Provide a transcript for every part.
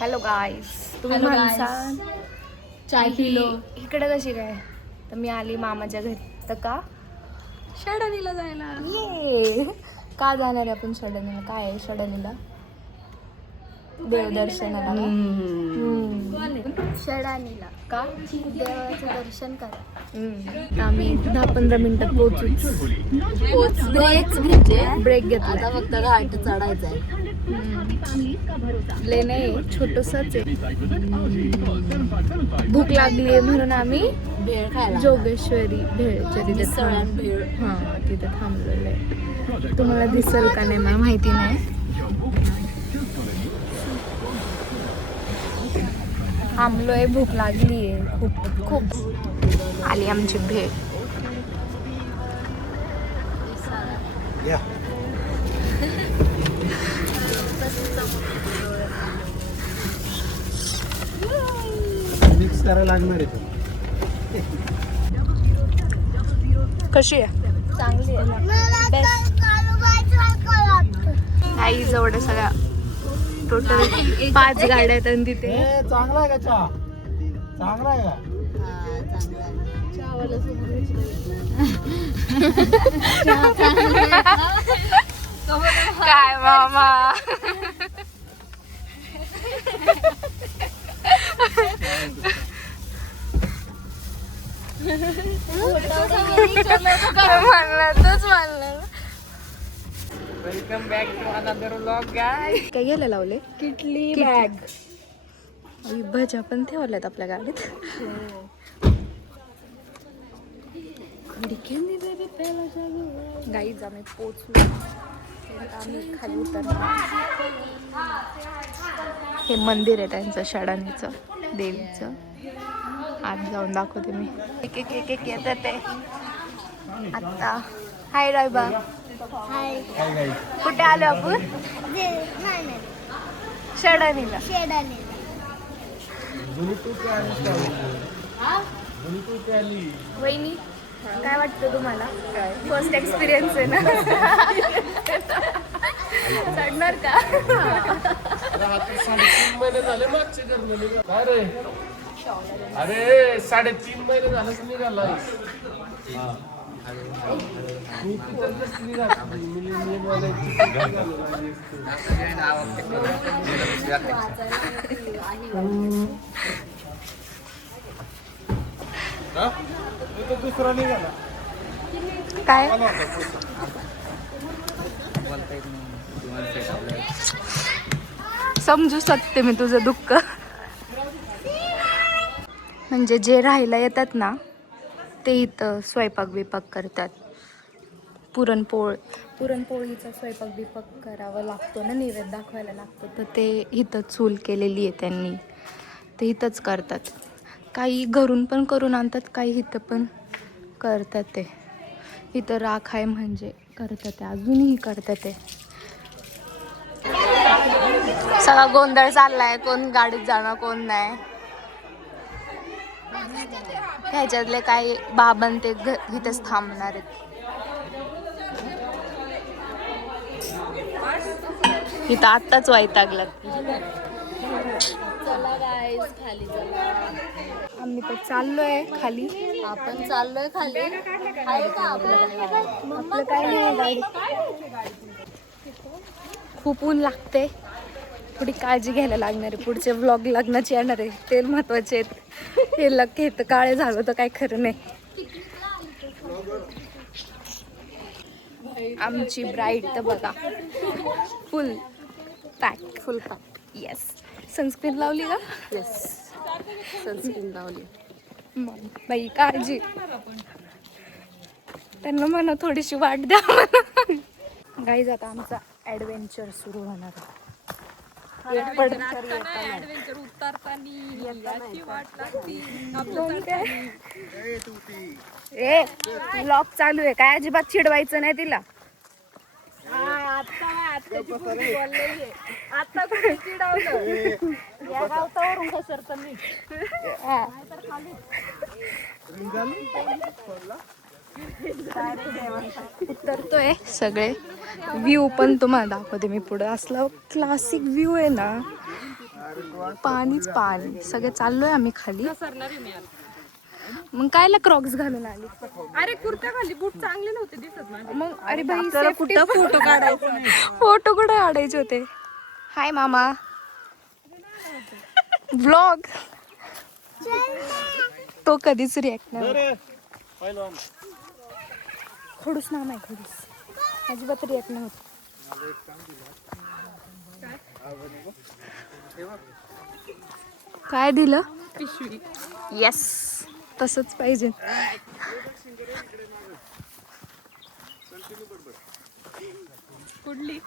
Hello गाईस, तुम्ही Hello माणसा चाय पिलो. इकडे कशी काय? तर मी आली मामाच्या घरी. तर का षडणीला जायला. ये का जाणार आहे आपण षडणीला? काय आहे षडणीला? देवदर्शनाला का? षडानीला का? देवाचं दर्शन करा. आम्ही 10-15 मिनिटात पोहोचूच. ब्रेक घेतला. आता फक्त घाट चढायचा आहे. ले नाही, छोटसच आहे. भूक लागली आहे म्हणून आम्ही भेळ खायला. जोगेश्वरी भेळच्या तिथे मिसळ भेळ. हां तिथे थांबलेलं आहे. तुम्हाला दिसेल का नाही मला माहिती नाही. थांबलोय, भूक लागली आहे खूप खूप. आली आमची भेळ. मिक्स करायला लागणार आहे. कशी आहे? चांगली आहे. आई जवळ सगळ्या टोटल 5 गाड्या आहेत आणि तिथे ए, चांगला आहे का चहा? चांगला आहे का? काय मामा तूच म्हणलं. Welcome back to another vlog guys. काय घ्यायला लावले? किटली बॅग. भज्या पण ठेवल्यात आपल्या गाडीत. गाईज आम्ही पोचलो. आम्ही खाली उतरलो. हे मंदिर आहे त्यांचं षडानीचं देवीचं. आत जाऊन दाखवते मी. एक एक एक एक येतात ते आता. हाय रायबा, हाय. काय काय? कुठे आलो आपण? नाही षडानीला. षडानीला. जुनी तू काय जुनी तू काय आली? वहिनी काय वाटतं तुम्हाला? फर्स्ट एक्सपिरियन्स आहे ना? चढणार का? आता 3.5 महिने झाले मागचे जर्मनी. काय रे? अरे 3.5 महिने झाले तुम्ही निघाला. मी तिथंच निघाला. मिलिनियम वाल्याची दुसरा निघाला. काय समजू शकते मी तुझं दुःख. म्हणजे जे राहायला येतात ना ते इथं स्वयंपाक बिपाक करतात. पुरणपोळीचा स्वयंपाक बिपाक करावा लागतो ना, नैवेद्य दाखवायला लागतो. तर ते इथं चूल केलेली आहे त्यांनी, ते इथंच करतात. काही घरून पण करून आणतात, काही इथं पण करतात. ते इथं राख आहे म्हणजे करतात ते, अजूनही करतात ते. सगळा गोंधळ चाललाय, कोण गाडीत जाणार कोण नाही. ह्याच्यातले काही बाबन ते इथेच थांबणार आहेत. इथं आत्ताच वैतागलात. चला गाईस खाली चला. आम्ही तर चाललोय खाली. आपण चाललोय खाली. आहे का आपलं काय नाही गाडी. खूप ऊन लागते. थोडी काळजी घ्यायला लागणार आहे. पुढचे व्लॉग लग्नाचे येणार आहे, तेल महत्वाचे आहेत. हे लग तर काळे झालं तर काय खरं नाही. आमची ब्राईड तर बघा फुल पॅक. येस. सनस्क्रीन लावली का? येस, सनस्क्रीन लावली. मग बाई काळजी. त्यांना म्हणा थोडीशी वाट द्या म्हणा. गाईज आता आमचा ॲडव्हेंचर सुरू होणार आहे. ए व्लॉग चालू आहे काय, अजिबात चिडवायचं नाही तिला. उतरतोय सगळे. व्ह्यू पण तुम्हाला दाखवते मी पुढे. असला क्लासिक व्ह्यू आहे ना, पाणीच पाणी. सगळे चाललोय आम्ही खाली. मग कायला क्रॉक्स घालून आली? अरे कुर्ता खाली बूट चांगले नव्हते दिसत ना. मग अरे बाई कुठं फोटो काढायचे? फोटो कुठे काढायचे होते? हाय मामा. व्लॉग तो कधीच रिॲक्ट नाही. खडूस नाम आहे खडूस. अजिबात रिॲक्ट नाही होत. काय दिलं? पिशवी. येस, तसंच पाहिजे. कुठली?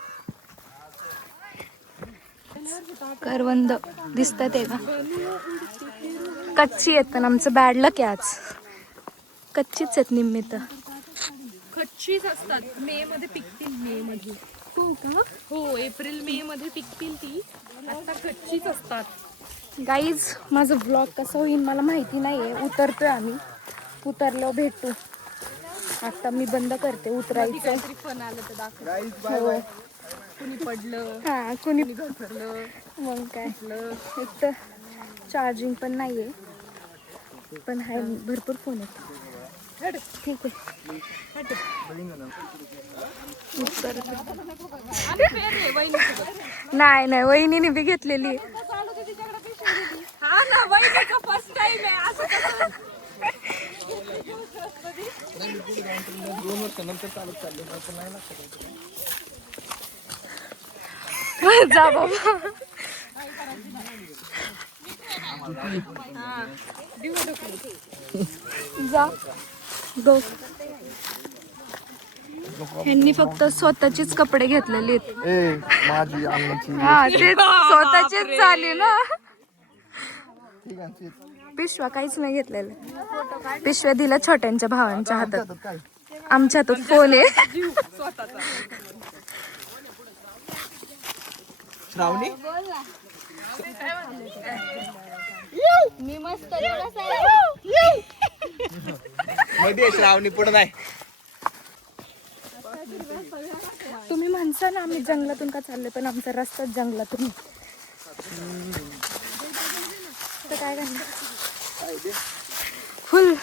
करवंद दिसतात आहे का? कच्ची आहेत पण आमचं बॅड लक आहे आज. कच्चीच आहेत निम्मी तर. कच्चीच असतात. मे मध्ये पिकतील. मे मध्ये. हो का? हो, एप्रिल मे मध्ये पिकतील ती. आता कच्चीच असतात. गाईज, माझं व्लॉग कसं होईल मला माहिती नाही आहे. उतरतोय आम्ही. उतरल्यावर भेटू. आता मी बंद करते उतरायचं. काहीतरी फन आलं तर दाखव. हो. कुणी पडलं, हा, कुणी घसरलं. मग काय. एक तर चार्जिंग पण नाही आहे. पण हाय भरपूर फोन आहेत. ठीक आहे. नाही नाही, वहिनीने बी घेतलेली आहे. हा ना, वहिनीचा फर्स्ट टाइम आहे. असं कसं? जा बाबा. जा गो. ह्यांनी फक्त स्वतःचीच कपडे घेतलेले आहेत. माझी अन्नाची हा, ते स्वतःचीच झाली ना. पिशव्या काहीच नाही घेतलेलं. पिशव्या दिल्या छोट्यांच्या भावांच्या हातात. काय आमच्या हातात फोन आहे. श्रावणी मी मस्त मध्ये श्रावणी पुढे नाही. तुम्ही म्हणसा ना आम्ही जंगलातून का चाललोय, पण आमचा रस्ताच जंगलातून. तर काय करणार? फुल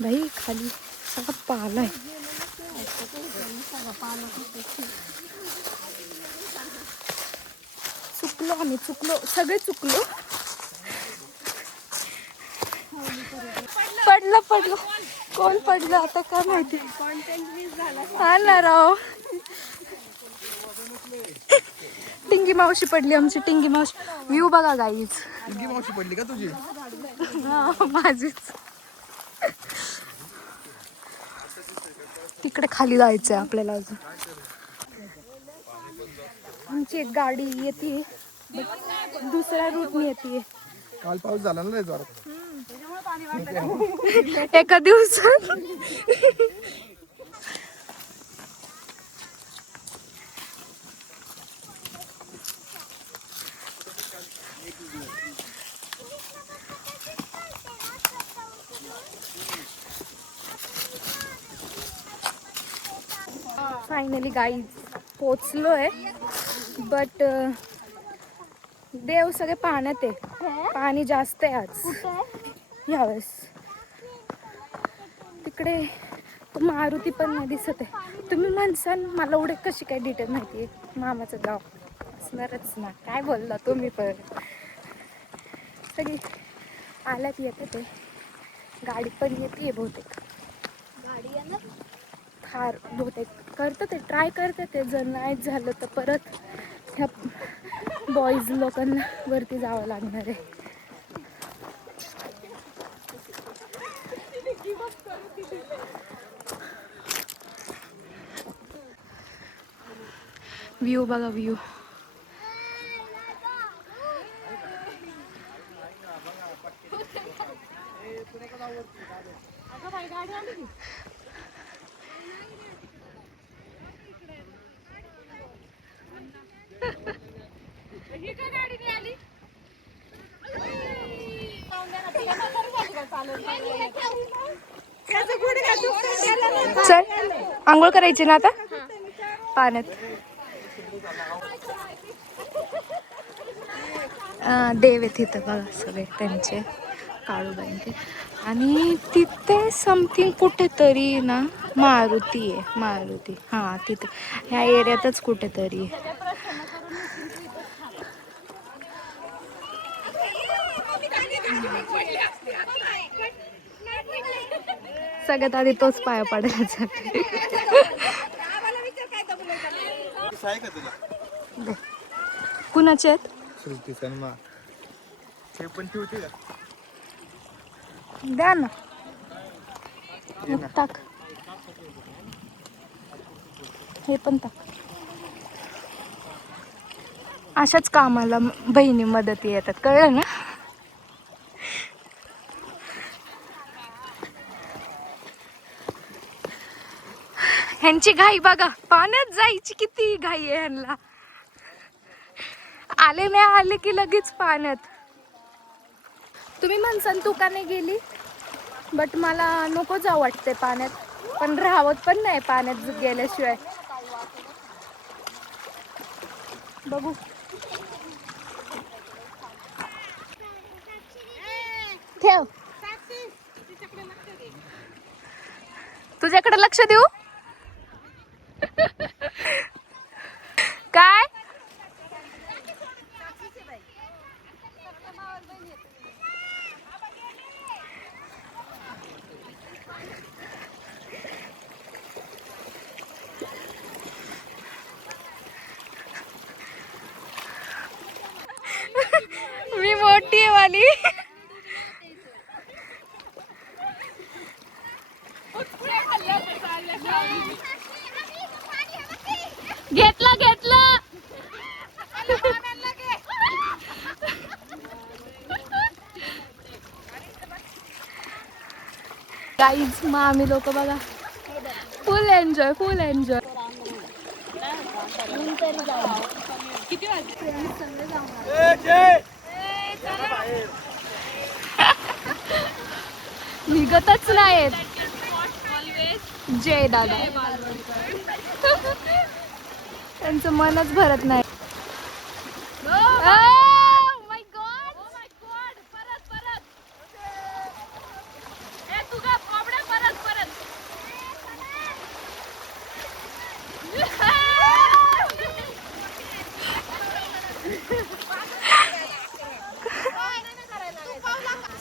बाई खाली सगळं पालाय. चुकलो आम्ही, चुकलो, सगळे चुकलो. पडलं. कोण पडलं आता काय माहिती. हा ना राव. टिंगी मावशी पडली आमची. टिंगी मावशी. व्ह्यू बघा गाईज. टिंगी मावशी पडली का तुझी? हा, माझीच. तिकडे खाली जायचंय आपल्याला अजून. आमची एक गाडी येते, दुसऱ्या रूटने येते. काल पाऊस झाला ना जोरात. एका दिवसात. फायनली गाईज पोचलोय. बट देव सगळे पाण्यात आहे. पाणी जास्त आहे आज यावेळेस. तिकडे तो मारुती पण नाही दिसत आहे. तुम्ही म्हणसान मला एवढे कशी काय डिटेल माहिती आहे? मामाचं गाव असणारच ना. काय बोलला तुम्ही? पण सगळी आल्यात येते ते. गाडी पण येते बहुतेक. गाडी आहे ना. थार बहुतेक करतं ते. ट्राय करतं ते. जर नाही झालं तर परत ह्या बॉईज लोकांना वरती जावं लागणार आहे. व्ह्यू बघा, व्ह्यू. चल, आंघोळ करायची ना आता पाण्यात. देव आहेत तिथं बघा सगळे त्यांचे काळूबाईंचे. आणि तिथे समथिंग कुठेतरी ना मारुती आहे, मारुती. हां तिथे ह्या एरियातच कुठेतरी आहे. सगळ्यात आधी तोच पाया पडायला जाते. आहे का तुला कुणाचे आहेत? श्रुती सन्मा हे पण ठेवते का? द्या ना. मग टाक, हे पण टाक. अशाच कामाला बहिणी मदती येतात, कळलं ना. ह्यांची घाई बघा, पाण्यात जायची किती घाई आहे ह्यांना. आले नाही आले की लगेच पाण्यात. तुम्ही म्हणसान तू का नाही गेली, बट मला नको जाऊ वाटते पाण्यात, पण राहत पण नाही पाण्यात गेल्याशिवाय. बघू. ठेव, तुझ्याकडे लक्ष देऊ. काय मी मोठी आहे वाली. घेतला घेतला. गाईज मग आम्ही लोक बघा फुल एन्जॉय, फुल एन्जॉय. किती वाजले? निघतच नाहीत. जय दादा, त्यांचं मनच भरत नाही.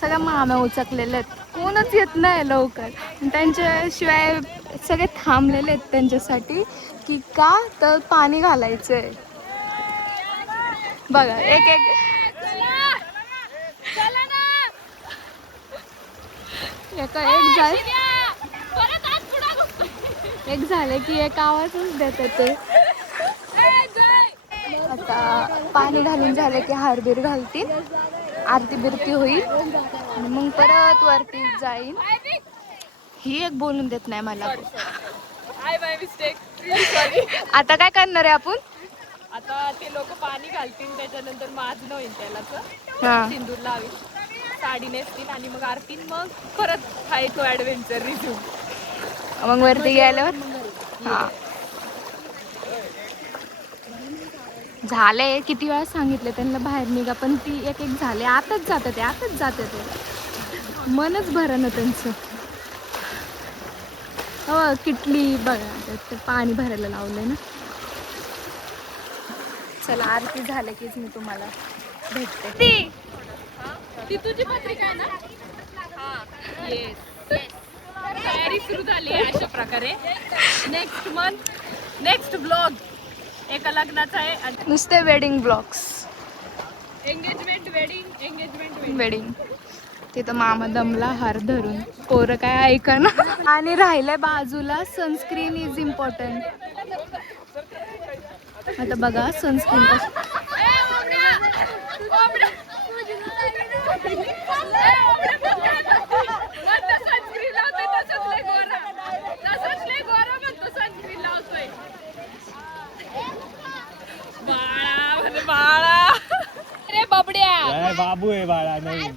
सगळ्या माम्या उचकलेल्या आहेत, कोणच येत नाही लवकर. त्यांच्याशिवाय सगळे थांबलेले आहेत त्यांच्यासाठी, की का तर पाणी घालायचंय. बघा एक एक एक झाले की एक आवाजच देत ते. आता पाणी घालून झाले की हारबीर घालतील, आरती बिरती होईल आणि मग परत वरती जाईन. ही एक बोलून देत नाही मला. आता काय करणार आहे आपण? आता ते लोक पाणी घालतील, त्याच्यानंतर माझं होईल त्याला, हा सिंदूर लावी, साडी नेसतील आणि मग आरती, मग परत हा तो ऍडव्हेंचर रिझ्यूम. मग वरती गेल्यावर हा झाले. किती वेळा सांगितले त्यांना बाहेर निघा, पण ती एक एक झाले, आताच जातात ते, आताच जातात ते, मनच भरणं त्यांचं. हो किटली बघा, ते पाणी भरायला लावलंय ना. चला आरती झाले कीच मी तुम्हाला भेटते. ती तुझी पत्रिका आहे ना? येस, तयारी सुरू झाली आहे अशा प्रकारे. नेक्स्ट मंथ नेक्स्ट ब्लॉग एका लग्नाचा आहे. नुसते wedding blogs, engagement wedding, engagement wedding. तिथं मामा दमला हार धरून, पोरं काय ऐका ना. आणि राहिलंय बाजूला सनस्क्रीन इज इम्पॉर्टंट. आता बघा सनस्क्रीन बाळा, अरे बाबड्या, बाबू आहे बाळा नाही.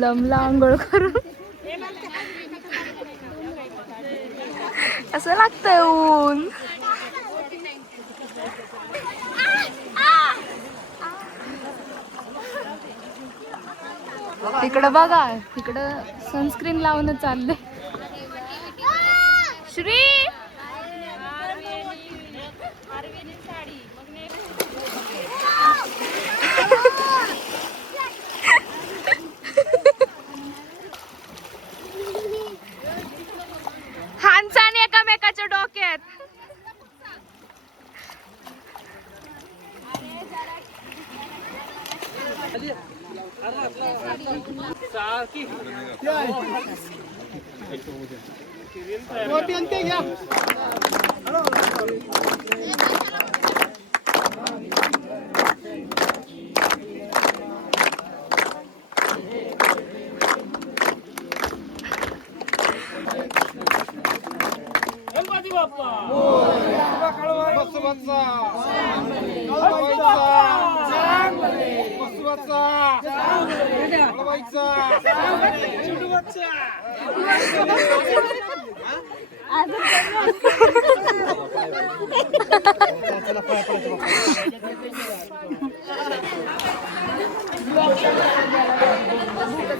दमला आंघोळ करून. असं लागतंय ऊन. तिकडं बघा, तिकडं सनस्क्रीन लावून चाललंय. श्री हानचान एकामेकाच्या डोक्यात.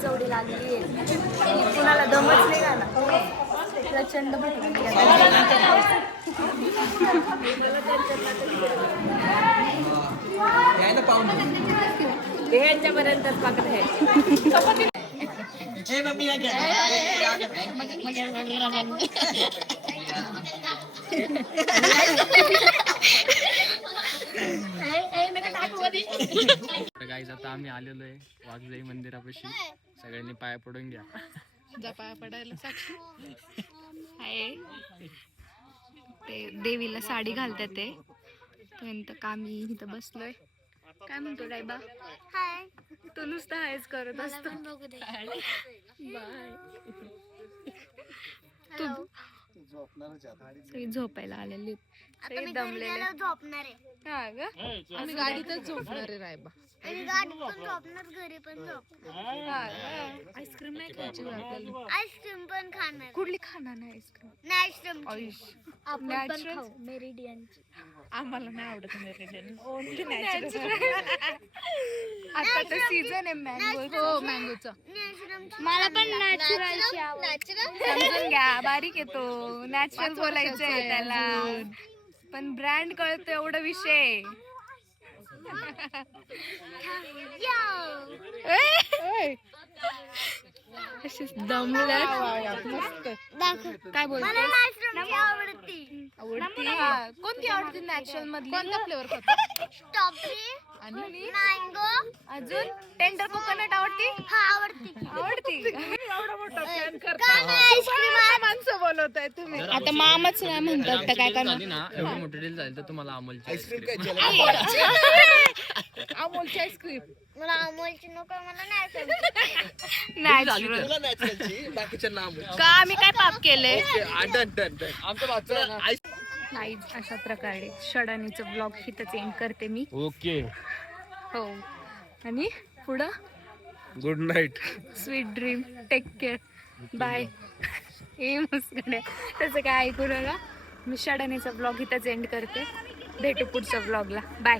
चवडी लागली. कुणाला दमच नाही आला. प्रचंड ह्यांच्यापर्यंतच पाकत आहे. गाईज आता आम्ही आलेलो आहे वाघजाई मंदिरापाशी. सगळ्यांनी पाया पडून घ्या. जा पाया पडायला साक्षी आहे. ते देवीला साडी घालतात ते पर्यंत कामी इथं बसलोय. काय म्हणतो डायबा? हाय. तो नुसतं हायच करत असतो. तू सगळी झोपायला आलेली. सगळी दमलेले. झोपणार आहे. हा ग, आम्ही गाडीतच झोपणार आहे रायबा. आणि गाडीत पण झोपणार, घरी पण झोपणार. आईस्क्रीम नाही खायची आपल्याला. आईस्क्रीम पण खाणार. कुठली खाणार नाही आईस्क्रीम? आईस्क्रीम आपण पण खाऊ मेरिडियनची. आम्हाला नाही आवडत मेरिडियन. Only natural. आता तर सीझन आहे मँगो. मँगोचा. मला पण नॅचरलची आवड. समजून घ्या, बारीक येतो. नॅचरल बोलायचंय त्याला, पण ब्रँड कळतो एवढा विषय. दमल्यात. काय बोलतो? आवडती. आवडती? कोणती आवडती नॅचरल मधली? कोणता फ्लेवर खातो? स्ट्रॉबेरी आणि मँगो. अजून टेंडर कोकोनट आवडती? हा आवडती. आवडती. माणसं बोलवताय तुम्ही. आता मामाच नाही म्हणतात तर काय करणार? ना एवढं मोठं डील झालं तर तुम्हाला अमोलची आईस्क्रीम. अमोलची आईस्क्रीम. मला अमोलची नको, मला नॅचरल. बाकीच्यांना अमोल. का आम्ही काय पाप केलंय? आमचं बाजूला नाही. अशा प्रकारे षडानीचं ब्लॉग इथंच एंड करते मी. ओके, हो. आणि पुढं good night. Sweet dream. Take care. Bye. हे मुसगड्या त्याचं काय ऐकू नका. मी षडानीचा ब्लॉग इथंच एंड करते. भेटू पुढच्या ब्लॉगला. बाय.